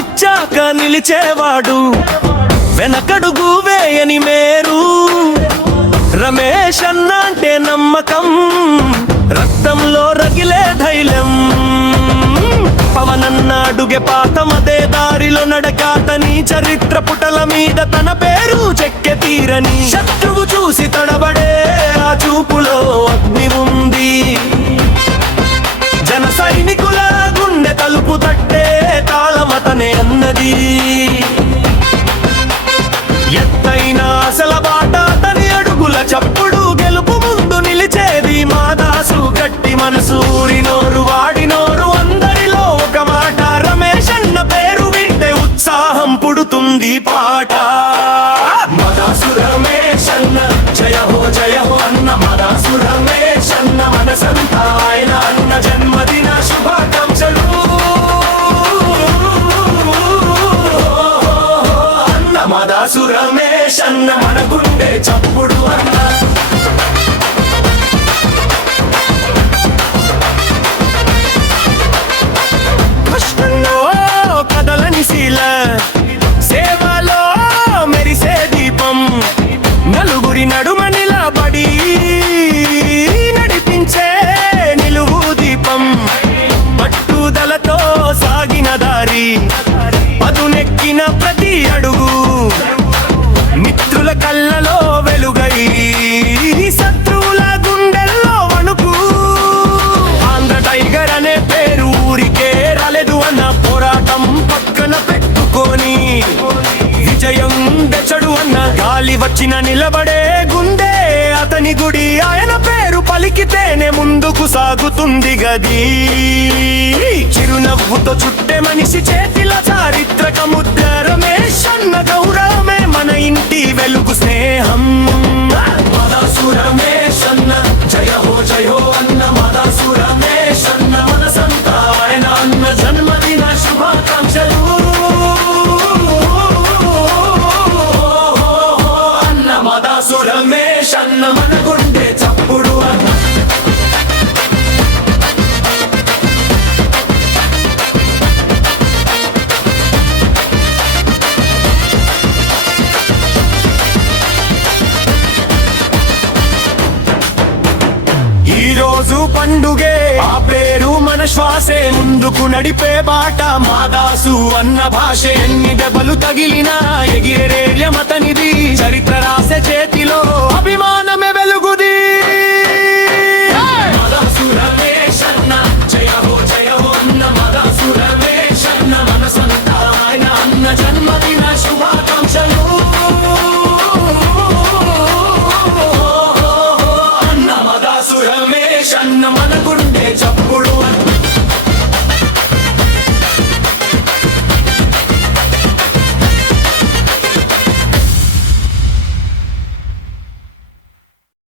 ఇచ్చాక నిలిచేవాడు, వెనకడుగు వేయని మేరు. రమేష్ అన్న అంటే నమ్మకం, రక్తంలో రగిలే ధైర్యం. పవనన్న అడుగే పాతమదే దారిలో నడకాతని, చరిత్ర పుటల మీద తన పేరు చెక్కె తీరని. శత్రువు చూసి తడబడే ఆ చూపులో అగ్ని ఉంది, జన సైనికుల గుండె తలుపు తట్టే తాళమతనే అన్నది. ఎత్తైన అసల బాట తని అడుగుల చప్పుడు, గెలుపు ముందు నిలిచేది మా దాసు. గట్టి మనసు, ఊరినోరు వాడినోరు, అందరిలో ఒక మాట. రమేష్ అన్న పేరు వింటే ఉత్సాహం పుడుతుంది పాట. మదాసు రమేష్ అన్న జయ హో అన్న, మదాసు రమేష్ అన్న మనసంతా ఆయన అన్న. జన్మదిన శుభాకాంక్షలు అన్న. మదాసు రమేష్ అన్న మన గుండె చప్పుడు అన్న. కష్టంలో కదలని శీల, సేవలో మెరిసే దీపం. నలుగురి నడుమ నిలబడి నడిపించే నిలువు దీపం. పట్టుదలతో సాగిన దారి, పదునెక్కిన ప్రతి అడుగు మిత్రుల కళ్ళలో వెలుగై, శత్రువుల గుండెల్లో వణుకు. ఆంధ్ర టైగర్ అనే పేరు ఊరికే రాలేదు అన్న, పోరాటం పక్కన పెట్టుకొని విజయం దెచ్చడు అన్న. గాలి వచ్చిన నిలబడే గుండె అతని గుడి, ఆయన పేరు పలికితేనే ముందుకు సాగుతుంది గది. చిరునవ్వుతో చుట్టే మనిషి చేతిలో చారిత్రక ముద్ర. రమేష్ అన్న గౌరవమే మన ఇంటి వెలుగు స్నేహం. మదాసు రమేష్ అన్న జయ హో అన్న. మదాసు రమేష్ అన్న మనసంతా ఆయన అన్న. జన్మదిన శుభాకాంక్షలు అన్న. మదాసు రమేష్ అన్న మన గుండె చప్పుడు అన్న. ఈ రోజు పండుగే, ఆ పేరు మన శ్వాసే, ముందుకు నడిపే బాట మాదాసు అన్న భాషే. ఎన్ని దెబ్బలు తగిలినా ఎగిరేర్యమతనిది, చరిత్ర రాసే చేతిలో అభిమానం.